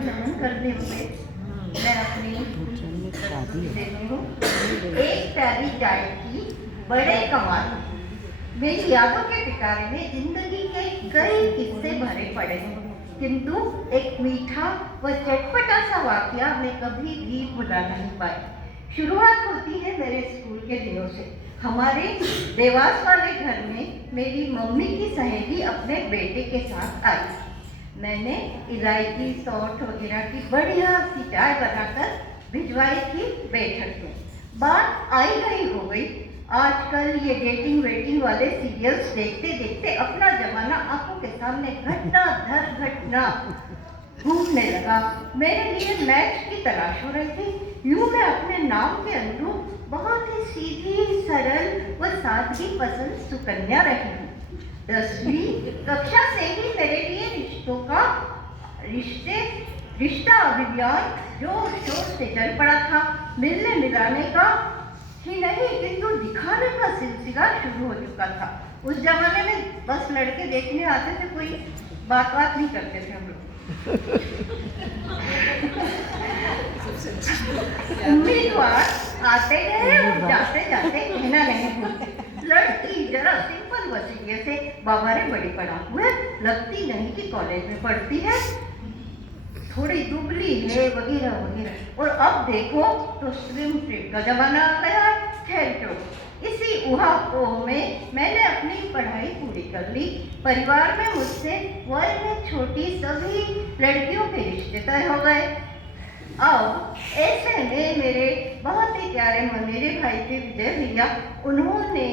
को नमन करते हुए मैं अपनी दे रही हूँ। एक प्यारी चाय की बड़े कमाल। मेरी यादों के पिटारे में जिंदगी के कई किस्से भरे पड़े हैं, किंतु एक मीठा व चटपटा सा वाकया मैं कभी भी भुला नहीं पाई। शुरुआत होती है मेरे स्कूल के दिनों से। हमारे देवास वाले घर में मेरी मम्मी की सहेली अपने बेटे के साथ आई। मैंने इलायची सौंठ वगैरह की बढ़िया सी चाय बनाकर भिजवाई थी बैठक में। बात आई गई हो गई। आजकल ये डेटिंग वेटिंग वाले सीरियल्स देखते देखते अपना जमाना आंखों के सामने घटना दर घटना घूमने लगा। मेरे लिए मैच की तलाश हो रही थी। यूं मैं अपने नाम के अनुरूप बहुत ही सीधी सरल व सादगी पसंद सुकन्या रही हूँ। 10वीं कक्षा से ही मेरे लिए रिश्ता अभियान जोर शोर से चल पड़ा था। मिलने मिलाने का ही नहीं किंतु दिखाने का सिलसिला शुरू हो चुका था। उस जमाने में बस लड़के देखने आते थे, कोई बात नहीं करते थे हम लोग। उम्मीदवार आते गए और जाते जाते कहना नहीं भूलते। लड़की जरा सिंपल वसीले से बाबा रे बड़ी पढ़ाकू है, लगती नहीं कि कॉलेज में पढ़ती है, थोड़ी दुबली है वगैरह वगैरह। और अब देखो तो स्लिम फिट का जमाना आ गया है। खैर तो इसी उहापोह में मैंने अपनी पढ़ाई पूरी कर ली। परिवार में मुझसे वर्ग में छोटी सभी लड़कियों के रिश्ते तय हो गए। अब ऐसे में मेरे बहुत ही प्यारे ममेरे भाई थे विजय भैया, उन्होंने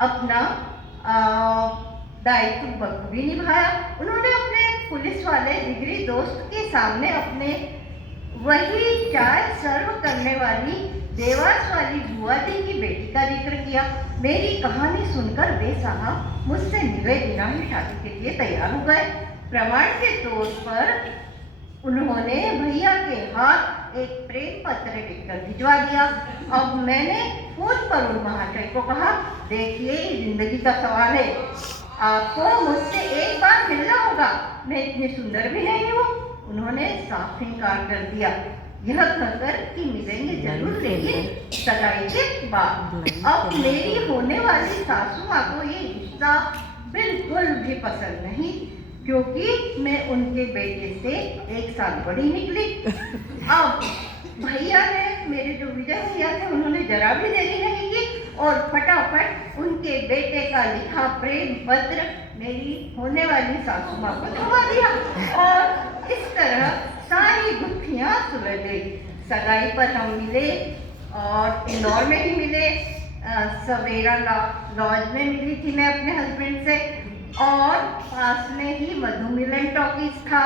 अपना दायित्व बखूबी निभाया। उन्होंने अपने पुलिस वाले जिगरी दोस्त के सामने अपने वही चाय सर्व करने वाली देवास वाली बुआ दी की बेटी का जिक्र किया। मेरी कहानी सुनकर वे साहब मुझसे मिले बिना ही शादी के लिए तैयार हो गए। प्रमाण के तौर पर उन्होंने भैया के हाथ एक प्रेम पत्र लिखकर भिजवा दिया। अब मैंने फोन पर उन महाशय को कहा, देखिए जिंदगी का सवाल है, आपको मुझसे एक बार मिलना होगा, मैं इतनी सुंदर भी नहीं हूँ। उन्होंने साफ इनकार कर दिया, यह कहकर कि मिलेंगे जरूर, लेकिन सगाई के बाद। अब मेरी होने वाली सासू माँ को ये रिश्ता बिल्कुल भी पसंद नहीं, क्योंकि मैं उनके बेटे से 1 साल बड़ी निकली। अब भैया ने, मेरे जो विजय भैया थे, उन्होंने जरा भी देरी नहीं की और फटाफट उनके बेटे का लिखा प्रेम पत्र मेरी होने वाली सासू माँ को थमा दिया। और इस तरह सारी गुत्थियाँ सुलझ गई। सगाई पर हम मिले और इंदौर में ही मिले। सवेरा लॉज में मिली थी मैं अपने हस्बैंड से, और पास में ही मधु मिलन टॉकीज था,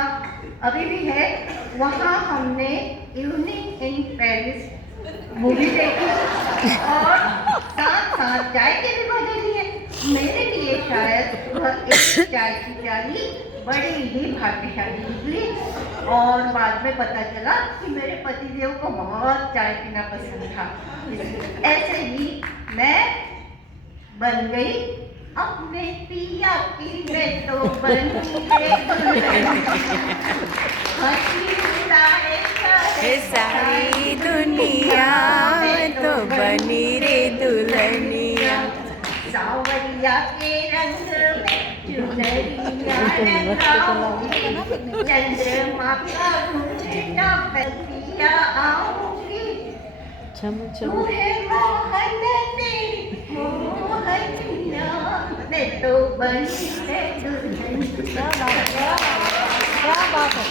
अभी भी है, वहाँ हमने इवनिंग इन पेरिस मूवी देखी और साथ साथ चाय के भी मजे लिए। मेरे लिए शायद वह एक चाय की प्याली बड़ी ही भाग्यशाली निकली। और बाद में पता चला कि मेरे पतिदेव को बहुत चाय पीना पसंद था। ऐसे ही मैं बन गई अपने पिया की, मैं तो बनी रे सारी दुनिया तो बनी रे दुल्हनिया। सावरिया के रंग में चुनरिया लगाऊंगी, चंद्रमा का घूंघटा पहनिया आऊंगी, तुम्हें मोहन तेरी मोहनिया, मैं तो बनी है दुल्हनिया। क्या बात है।